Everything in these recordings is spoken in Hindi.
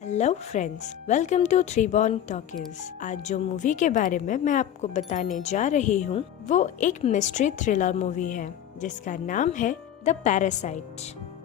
Hello friends, welcome to three born talkies. आज जो मूवी के बारे में मैं आपको बताने जा रही हूँ वो एक मिस्ट्री थ्रिलर मूवी है जिसका नाम है द पैरासाइट।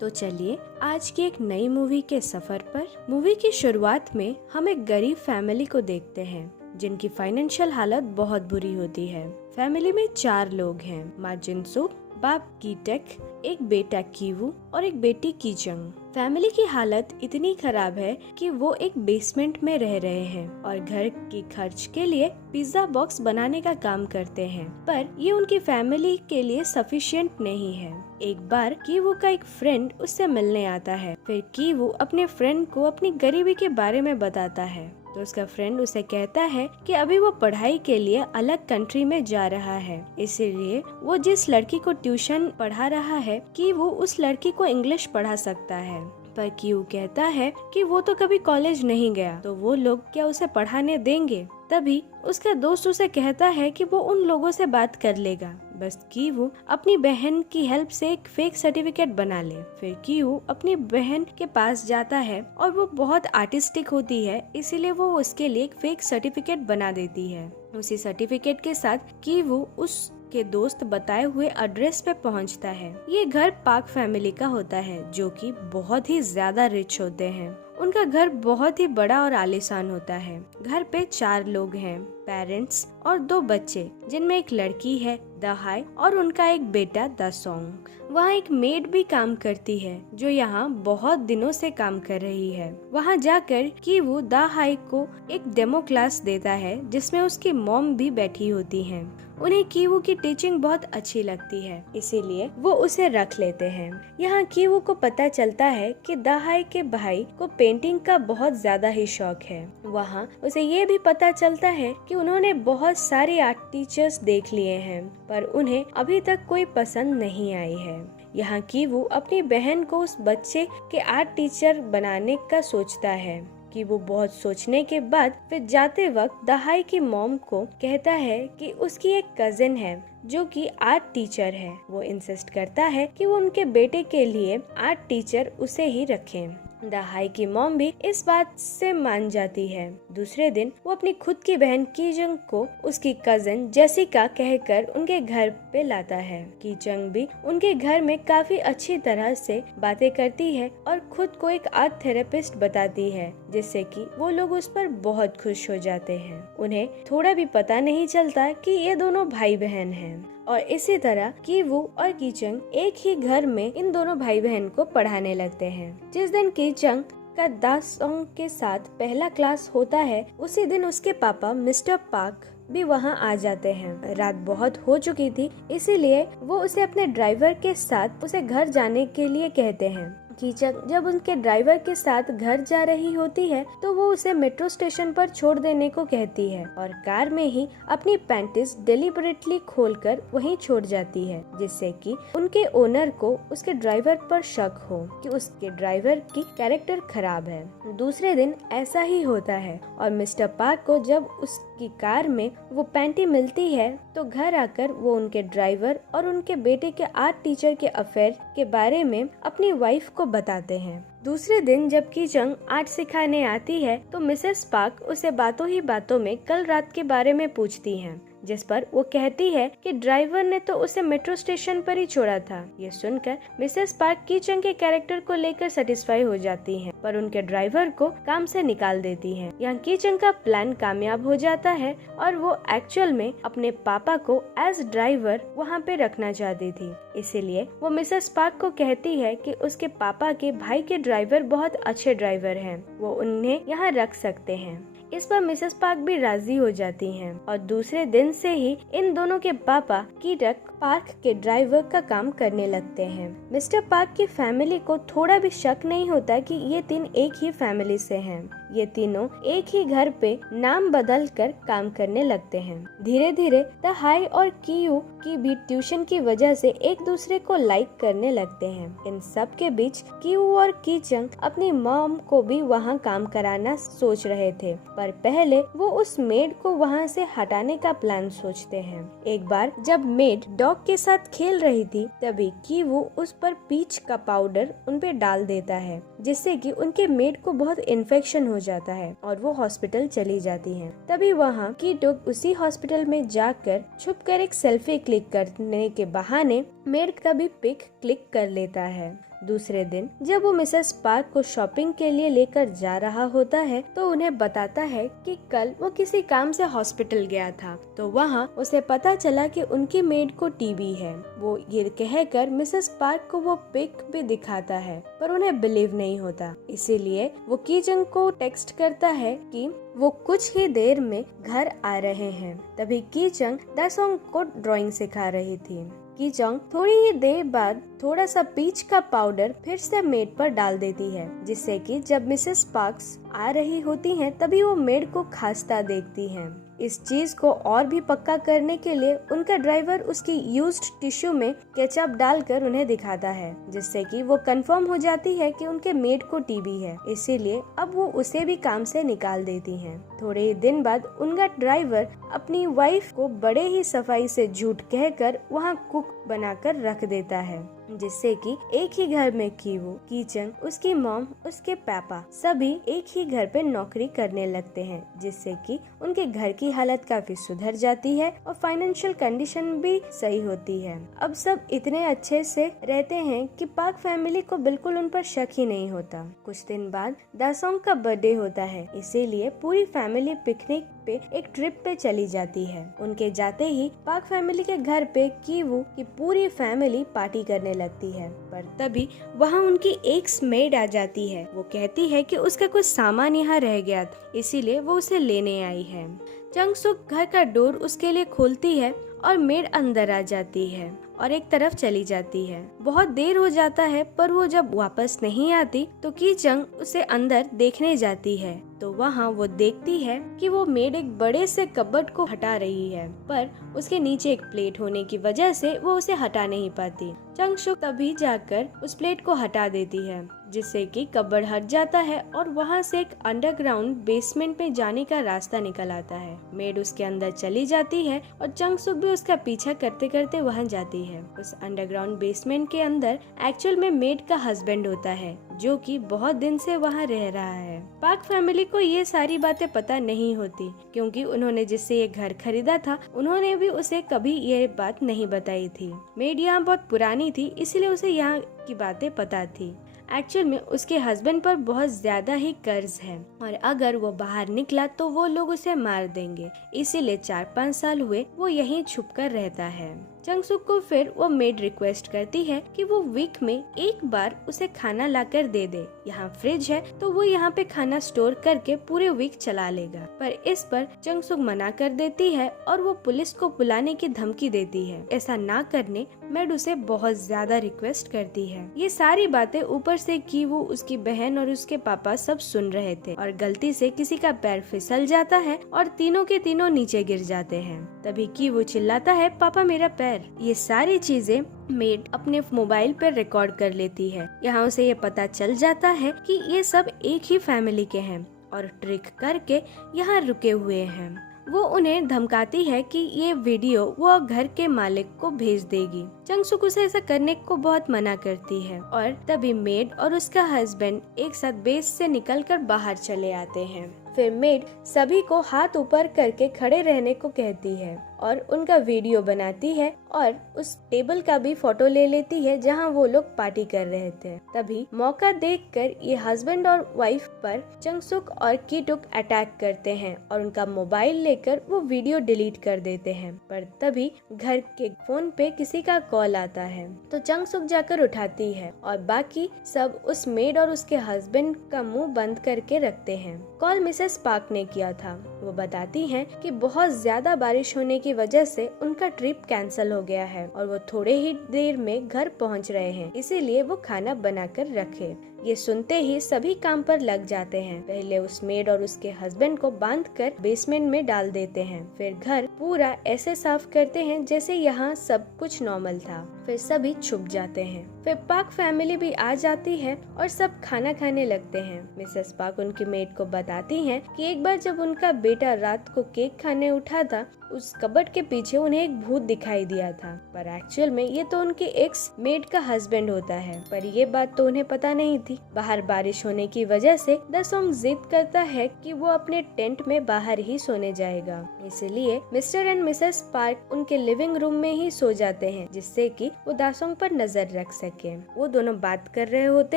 तो चलिए आज की एक नई मूवी के सफर पर। मूवी की शुरुआत में हम एक गरीब फैमिली को देखते हैं जिनकी फाइनेंशियल हालत बहुत बुरी होती है। फैमिली में 4 लोग हैं, माँ जिनसू, बाप कीटेक, एक बेटा कीवू और एक बेटी कीचंग। फैमिली की हालत इतनी खराब है कि वो एक बेसमेंट में रह रहे हैं और घर के खर्च के लिए पिज्जा बॉक्स बनाने का काम करते हैं, पर ये उनकी फैमिली के लिए सफिशिएंट नहीं है। एक बार कीवू का एक फ्रेंड उससे मिलने आता है। फिर कीवू अपने फ्रेंड को अपनी गरीबी के बारे में बताता है तो उसका फ्रेंड उसे कहता है कि अभी वो पढ़ाई के लिए अलग कंट्री में जा रहा है, इसीलिए वो जिस लड़की को ट्यूशन पढ़ा रहा है कि वो उस लड़की को इंग्लिश पढ़ा सकता है। पर क्यू कहता है कि वो तो कभी कॉलेज नहीं गया, तो वो लोग क्या उसे पढ़ाने देंगे। तभी उसका दोस्त उसे कहता है कि वो उन लोगों से बात कर लेगा, बस कि वो अपनी बहन की हेल्प से एक फेक सर्टिफिकेट बना ले। फिर क्यू अपनी बहन के पास जाता है और वो बहुत आर्टिस्टिक होती है, इसीलिए वो उसके लिए एक फेक सर्टिफिकेट बना देती है। उसी सर्टिफिकेट के साथ कि वो उस के दोस्त बताए हुए एड्रेस पे पहुंचता है। ये घर पार्क फैमिली का होता है जो कि बहुत ही ज्यादा रिच होते हैं। उनका घर बहुत ही बड़ा और आलीशान होता है। घर पे 4 लोग हैं, पेरेंट्स और 2 बच्चे, जिनमें एक लड़की है दहाई और उनका एक बेटा दसोंग। वहाँ एक मेड भी काम करती है जो यहाँ बहुत दिनों से काम कर रही है। वहाँ जाकर कि वो दहाई को एक डेमो क्लास देता है जिसमें उसकी मॉम भी बैठी होती हैं। उन्हें कीवू की टीचिंग बहुत अच्छी लगती है, इसीलिए वो उसे रख लेते हैं। यहाँ कीवू को पता चलता है कि दहाई के भाई को पेंटिंग का बहुत ज्यादा ही शौक है। वहाँ उसे ये भी पता चलता है कि उन्होंने बहुत सारे आर्ट टीचर्स देख लिए हैं, पर उन्हें अभी तक कोई पसंद नहीं आई है। यहाँ कीवू अपनी बहन को उस बच्चे के आर्ट टीचर बनाने का सोचता है कि वो बहुत सोचने के बाद फिर जाते वक्त दहाई की मॉम को कहता है कि उसकी एक कजिन है जो कि आर्ट टीचर है। वो इंसिस्ट करता है कि वो उनके बेटे के लिए आर्ट टीचर उसे ही रखें। दहाई की मॉम भी इस बात से मान जाती है। दूसरे दिन वो अपनी खुद की बहन कीजंग को उसकी कजिन जेसिका कहकर उनके घर पे लाता है। कीजंग भी उनके घर में काफी अच्छी तरह से बातें करती है और खुद को एक आर्ट थेरेपिस्ट बताती है, जिससे कि वो लोग उस पर बहुत खुश हो जाते हैं। उन्हें थोड़ा भी पता नहीं चलता कि ये दोनों भाई बहन हैं। और इसी तरह कीवू और कीचंग एक ही घर में इन दोनों भाई बहन को पढ़ाने लगते हैं। जिस दिन कीचंग का दासोंग के साथ पहला क्लास होता है, उसी दिन उसके पापा मिस्टर पार्क भी वहाँ आ जाते हैं। रात बहुत हो चुकी थी, इसीलिए वो उसे अपने ड्राइवर के साथ उसे घर जाने के लिए कहते हैं। कीचंग जब उनके ड्राइवर के साथ घर जा रही होती है तो वो उसे मेट्रो स्टेशन पर छोड़ देने को कहती है और कार में ही अपनी पैंटिस डेलिबरेटली खोलकर वहीं छोड़ जाती है, जिससे कि उनके ओनर को उसके ड्राइवर पर शक हो कि उसके ड्राइवर की कैरेक्टर खराब है। दूसरे दिन ऐसा ही होता है और मिस्टर पार्क को जब उसकी कार में वो पैंटी मिलती है तो घर आकर वो उनके ड्राइवर और उनके बेटे के आर्ट टीचर के अफेयर के बारे में अपनी वाइफ को बताते हैं। दूसरे दिन जब कीचंग आर्ट सिखाने आती है तो मिसेस पार्क उसे बातों ही बातों में कल रात के बारे में पूछती हैं, जिस पर वो कहती है कि ड्राइवर ने तो उसे मेट्रो स्टेशन पर ही छोड़ा था। ये सुनकर मिसेस पार्क कीचंग के कैरेक्टर को लेकर सेटिस्फाई हो जाती हैं, पर उनके ड्राइवर को काम से निकाल देती हैं। यहाँ कीचंग का प्लान कामयाब हो जाता है और वो एक्चुअल में अपने पापा को एज ड्राइवर वहाँ पे रखना चाहती थी, इसीलिए वो मिसेस पार्क को कहती है कि उसके पापा के भाई के ड्राइवर बहुत अच्छे ड्राइवर हैं, वो उन्हें यहाँ रख सकते हैं। इस पर मिसेस पार्क भी राजी हो जाती हैं और दूसरे दिन से ही इन दोनों के पापा कीटक पार्क के ड्राइवर का काम करने लगते हैं। मिस्टर पार्क की फैमिली को थोड़ा भी शक नहीं होता कि ये 3 एक ही फैमिली से हैं। ये तीनों एक ही घर पे नाम बदल कर काम करने लगते हैं। धीरे धीरे दहाई और कीयू की भी ट्यूशन की वजह से एक दूसरे को लाइक करने लगते हैं। इन सब के बीच कीवू और कीचंग अपनी मॉम को भी वहाँ काम कराना सोच रहे थे, पर पहले वो उस मेड को वहाँ से हटाने का प्लान सोचते हैं। एक बार जब मेड डॉग के साथ खेल रही थी, तभी कीवू उस पर पीच का पाउडर उन पे डाल देता है, जिससे कि उनके मेड को बहुत इन्फेक्शन हो जाता है और वो हॉस्पिटल चली जाती हैं। तभी वहाँ कीटुक उसी हॉस्पिटल में जाकर छुपकर एक सेल्फी क्लिक करने के बहाने मेड का भी पिक क्लिक कर लेता है। दूसरे दिन जब वो मिसेस पार्क को शॉपिंग के लिए लेकर जा रहा होता है, तो उन्हें बताता है कि कल वो किसी काम से हॉस्पिटल गया था, तो वहाँ उसे पता चला कि उनकी मेड को टीबी है। वो ये कहकर मिसेस पार्क को वो पिक भी दिखाता है, पर उन्हें बिलीव नहीं होता। इसीलिए वो कीचंग को टेक्स्ट करता है कि वो कुछ ही देर में घर आ रहे हैं। तभी कीचंग दासोंग को ड्राइंग सिखा रही थी। कीचंग थोड़ी ही देर बाद थोड़ा सा पीच का पाउडर फिर से मेड पर डाल देती है, जिससे कि जब मिसेस पार्क्स आ रही होती हैं, तभी वो मेड को खांसता देखती हैं। इस चीज को और भी पक्का करने के लिए उनका ड्राइवर उसकी यूज्ड टिश्यू में केचप डालकर उन्हें दिखाता है, जिससे कि वो कंफर्म हो जाती है कि उनके मेड को टीबी है। इसीलिए अब वो उसे भी काम से निकाल देती हैं। थोड़े ही दिन बाद उनका ड्राइवर अपनी वाइफ को बड़े ही सफाई से झूठ कहकर वहाँ कुक बनाकर रख देता है, जिससे कि एक ही घर में कीवू, कीचंग, उसकी मॉम, उसके पापा सभी एक ही घर पे नौकरी करने लगते हैं, जिससे कि उनके घर की हालत काफी सुधर जाती है और फाइनेंशियल कंडीशन भी सही होती है। अब सब इतने अच्छे से रहते हैं कि पार्क फैमिली को बिल्कुल उन पर शक ही नहीं होता। कुछ दिन बाद दासोंग का बर्थडे होता है, इसीलिए पूरी फैमिली पिकनिक पे एक ट्रिप पे चली जाती है। उनके जाते ही पार्क फैमिली के घर पे कीवू की पूरी फैमिली पार्टी करने लगती है, पर तभी वहाँ उनकी एक मेड आ जाती है। वो कहती है कि उसका कुछ सामान यहाँ रह गया था, इसीलिए वो उसे लेने आई है। चंगसुक घर का डोर उसके लिए खोलती है और मेड अंदर आ जाती है और एक तरफ चली जाती है। बहुत देर हो जाता है, पर वो जब वापस नहीं आती तो कीचंग उसे अंदर देखने जाती है, तो वहाँ वो देखती है कि वो मेड एक बड़े से कबर्ड को हटा रही है, पर उसके नीचे एक प्लेट होने की वजह से वो उसे हटा नहीं पाती। चंगसुक तभी जाकर उस प्लेट को हटा देती है, जिससे कि कबर्ड हट जाता है और वहाँ से एक अंडरग्राउंड बेसमेंट में जाने का रास्ता निकल आता है। मेड उसके अंदर चली जाती है और चंगसुक भी उसका पीछा करते करते वहाँ जाती है। उस अंडरग्राउंड बेसमेंट के अंदर एक्चुअल में मेड का हस्बैंड होता है, जो कि बहुत दिन से वहाँ रह रहा है। पार्क फैमिली को ये सारी बातें पता नहीं होती, क्योंकि उन्होंने जिससे ये घर खरीदा था, उन्होंने भी उसे कभी ये बात नहीं बताई थी। मेड यहाँ बहुत पुरानी थी, इसलिए उसे यहाँ की बातें पता थी। एक्चुअल में उसके हस्बैंड पर बहुत ज्यादा ही कर्ज है और अगर वो बाहर निकला तो वो लोग उसे मार देंगे, इसीलिए 4-5 साल हुए वो यहीं छुपकर रहता है। चंगसुक को फिर वो मेड रिक्वेस्ट करती है कि वो वीक में एक बार उसे खाना लाकर दे दे। यहाँ फ्रिज है तो वो यहाँ पे खाना स्टोर करके पूरे वीक चला लेगा, पर इस पर चंगसुक मना कर देती है और वो पुलिस को बुलाने की धमकी देती है। ऐसा ना करने मेड उसे बहुत ज्यादा रिक्वेस्ट करती है। ये सारी बातें ऊपर से कीवू, उसकी बहन और उसके पापा सब सुन रहे थे और गलती से किसी का पैर फिसल जाता है और तीनों के तीनों नीचे गिर जाते हैं। तभी कीवू चिल्लाता है, पापा मेरा पैर। ये सारी चीजें मेड अपने मोबाइल पर रिकॉर्ड कर लेती है। यहाँ उसे ये पता चल जाता है कि ये सब एक ही फैमिली के हैं और ट्रिक करके यहाँ रुके हुए हैं। वो उन्हें धमकाती है कि ये वीडियो वो घर के मालिक को भेज देगी। चंगसुक उसे ऐसा करने को बहुत मना करती है और तभी मेड और उसका हस्बैंड एक साथ बेस से निकलकर बाहर चले आते हैं। फिर मेड सभी को हाथ ऊपर करके खड़े रहने को कहती है और उनका वीडियो बनाती है और उस टेबल का भी फोटो ले लेती है जहां वो लोग पार्टी कर रहे थे। तभी मौका देखकर ये हस्बैंड और वाइफ पर चंगसुक और कीटुक अटैक करते हैं और उनका मोबाइल लेकर वो वीडियो डिलीट कर देते हैं। पर तभी घर के फोन पे किसी का कॉल आता है तो चंगसुक जाकर उठाती है और बाकी सब उस मेड और उसके हस्बैंड का मुंह बंद करके रखते हैं। कॉल मिसेस पार्क ने किया था। वो बताती हैं कि बहुत ज्यादा बारिश होने की वजह से उनका ट्रिप कैंसिल हो गया है और वो थोड़े ही देर में घर पहुंच रहे हैं, इसीलिए वो खाना बनाकर रखे। ये सुनते ही सभी काम पर लग जाते हैं। पहले उस मेड और उसके हस्बैंड को बांधकर बेसमेंट में डाल देते हैं। फिर घर पूरा ऐसे साफ करते हैं जैसे यहाँ सब कुछ नॉर्मल था। फिर सभी छुप जाते हैं। फिर पार्क फैमिली भी आ जाती है और सब खाना खाने लगते हैं। मिसेस पार्क उनकी मेड को बताती हैं कि एक बार जब उनका बेटा रात को केक खाने उठा था, उस कबर्ड के पीछे उन्हें एक भूत दिखाई दिया था, पर एक्चुअल में ये तो उनके एक्स मेड का हस्बैंड होता है। पर ये बात तो उन्हें पता नहीं थी। बाहर बारिश होने की वजह से द सॉन्ग जिद करता है कि वो अपने टेंट में बाहर ही सोने जाएगा। इसलिए मिस्टर एंड मिसेस पार्क उनके लिविंग रूम में ही सो जाते हैं, जिससे कि वो दासोंग पर नजर रख सके। वो दोनों बात कर रहे होते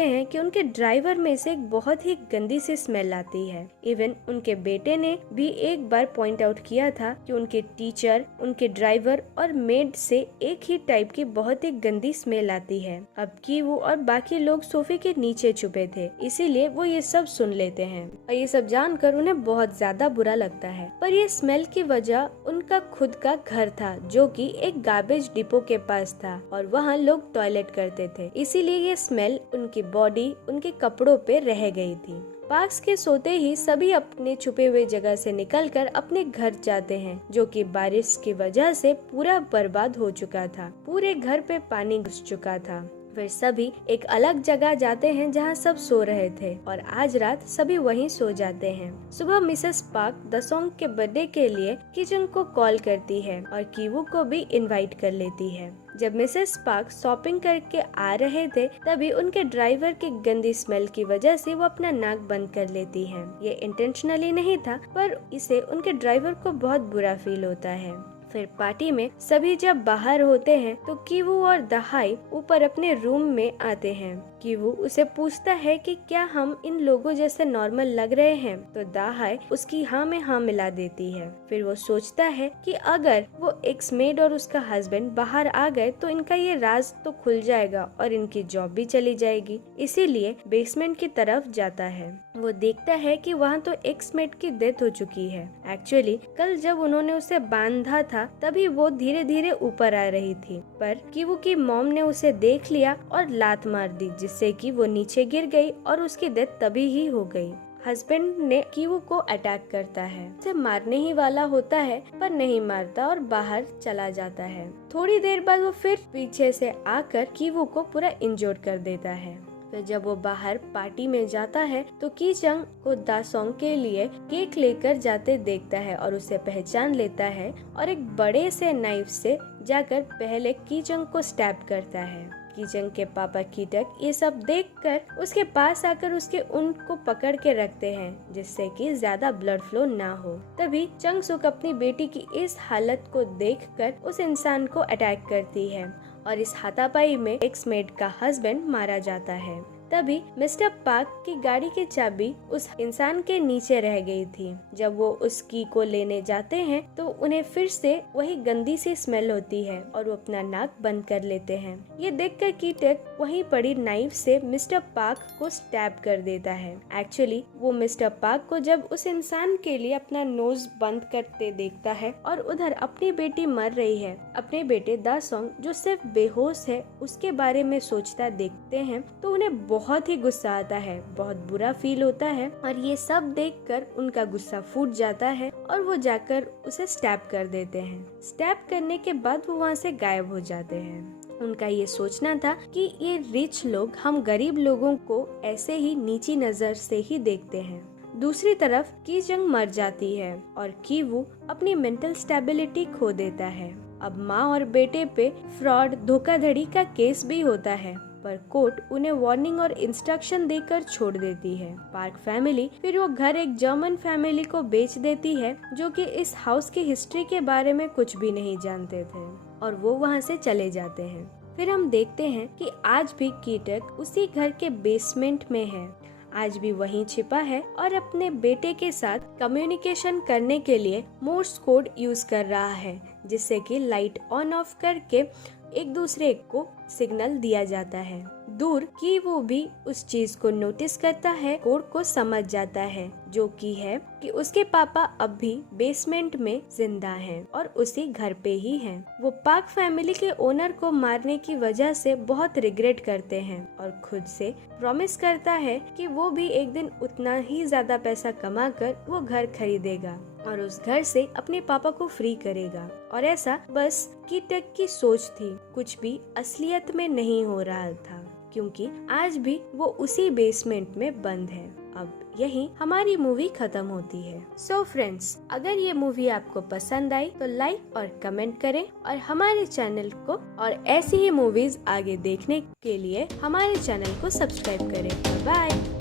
हैं कि उनके ड्राइवर में से एक बहुत ही गंदी सी स्मेल आती है। इवन उनके बेटे ने भी एक बार पॉइंट आउट किया था कि उनके टीचर, उनके ड्राइवर और मेड से एक ही टाइप की बहुत ही गंदी स्मेल आती है। अब की वो और बाकी लोग सोफे के नीचे छुपे थे, इसीलिए वो ये सब सुन लेते हैं और ये सब जानकर उन्हें बहुत ज्यादा बुरा लगता है। पर ये स्मेल की वजह उनका खुद का घर था, जो कि एक गार्बेज डिपो के पास था और वहाँ लोग टॉयलेट करते थे, इसीलिए ये स्मेल उनकी बॉडी, उनके कपड़ों पे रह गई थी। पार्क्स के सोते ही सभी अपने छुपे हुए जगह से निकलकर अपने घर जाते हैं, जो कि बारिश की वजह से पूरा बर्बाद हो चुका था। पूरे घर पे पानी घुस चुका था। फिर सभी एक अलग जगह जाते हैं जहां सब सो रहे थे और आज रात सभी वहीं सो जाते हैं। सुबह मिसेस पार्क द सॉन्ग के बर्थडे के लिए किचन को कॉल करती है और कीवू को भी इनवाइट कर लेती है। जब मिसेस पार्क शॉपिंग करके आ रहे थे, तभी उनके ड्राइवर की गंदी स्मेल की वजह से वो अपना नाक बंद कर लेती हैं। ये इंटेंशनली नहीं था, पर इसे उनके ड्राइवर को बहुत बुरा फील होता है। फिर पार्टी में सभी जब बाहर होते हैं तो कीवू और दहाई ऊपर अपने रूम में आते हैं। कीवू उसे पूछता है कि क्या हम इन लोगों जैसे नॉर्मल लग रहे हैं, तो दहाई उसकी हाँ में हाँ मिला देती है। फिर वो सोचता है कि अगर वो एक्स मेड और उसका हस्बैंड बाहर आ गए तो इनका ये राज तो खुल जाएगा और इनकी जॉब भी चली जाएगी, इसीलिए बेसमेंट की तरफ जाता है। वो देखता है कि वहाँ तो एक्स मेड की डेथ हो चुकी है। एक्चुअली कल जब उन्होंने उसे बांधा था तभी वो धीरे धीरे ऊपर आ रही थी, पर कीवू की मॉम ने उसे देख लिया और लात मार दी, जिससे कि वो नीचे गिर गई और उसकी डेथ तभी ही हो गई। हस्बैंड ने कीवू को अटैक करता है, उसे मारने ही वाला होता है पर नहीं मारता और बाहर चला जाता है। थोड़ी देर बाद वो फिर पीछे से आकर कीवू को पूरा इंजोर्ड कर देता है। फिर जब वो बाहर पार्टी में जाता है तो की चंग को दासोंग के लिए केक लेकर जाते देखता है और उसे पहचान लेता है और एक बड़े से नाइफ से जाकर पहले की चंग को स्टैब करता है। की चंग के पापा कीटक ये सब देखकर उसके पास आकर उसके ऊन को पकड़ के रखते हैं, जिससे कि ज्यादा ब्लड फ्लो ना हो। तभी चंग सुक अपनी बेटी की इस हालत को देखकर उस इंसान को अटैक करती है और इस हाथापाई में एक्स मेड का हस्बैंड मारा जाता है। तभी मिस्टर पार्क की गाड़ी की चाबी उस इंसान के नीचे रह गई थी। जब वो उस की को लेने जाते हैं तो उन्हें फिर से वही गंदी सी स्मेल होती है और वो अपना नाक बंद कर लेते हैं। ये देखकर कीटक वहीं पड़ी नाइफ से मिस्टर पार्क को स्टैब कर देता है। एक्चुअली वो मिस्टर पार्क को जब उस इंसान के लिए अपना नोज बंद करते देखता है और उधर अपनी बेटी मर रही है, अपने बेटे दासोंग जो सिर्फ बेहोश है उसके बारे में सोचता देखते हैं, तो उन्हें बहुत ही गुस्सा आता है, बहुत बुरा फील होता है और ये सब देखकर उनका गुस्सा फूट जाता है और वो जाकर उसे स्टैब कर देते हैं। स्टैब करने के बाद वो वहाँ से गायब हो जाते हैं। उनका ये सोचना था कि ये रिच लोग हम गरीब लोगों को ऐसे ही नीची नजर से ही देखते हैं। दूसरी तरफ की जंग मर जाती है और कीवू अपनी मेंटल स्टेबिलिटी खो देता है। अब माँ और बेटे पे फ्रॉड, धोखाधड़ी का केस भी होता है, पर कोर्ट उन्हें वार्निंग और इंस्ट्रक्शन देकर छोड़ देती है। पार्क फैमिली फिर वो घर एक जर्मन फैमिली को बेच देती है, जो कि इस हाउस की हिस्ट्री के बारे में कुछ भी नहीं जानते थे और वो वहाँ से चले जाते हैं। फिर हम देखते हैं कि आज भी कीटक उसी घर के बेसमेंट में है, आज भी वहीं छिपा है और अपने बेटे के साथ कम्युनिकेशन करने के लिए मोर्स कोड यूज कर रहा है, जिससे कि लाइट ऑन ऑफ करके एक दूसरे को सिग्नल दिया जाता है। दूर कि वो भी उस चीज को नोटिस करता है, कोड को समझ जाता है, जो कि है कि उसके पापा अब भी बेसमेंट में जिंदा हैं और उसी घर पे ही हैं। वो पार्क फैमिली के ओनर को मारने की वजह से बहुत रिग्रेट करते हैं और खुद से प्रॉमिस करता है कि वो भी एक दिन उतना ही ज्यादा पैसा कमाकर वो घर खरीदेगा और उस घर से अपने पापा को फ्री करेगा। और ऐसा बस की टक की सोच थी, कुछ भी असलियत में नहीं हो रहा था, क्योंकि आज भी वो उसी बेसमेंट में बंद है। अब यही हमारी मूवी खत्म होती है। सो फ्रेंड्स, अगर ये मूवी आपको पसंद आई तो लाइक और कमेंट करें और हमारे चैनल को और ऐसी ही मूवीज आगे देखने के लिए हमारे चैनल को सब्सक्राइब करें। बाय।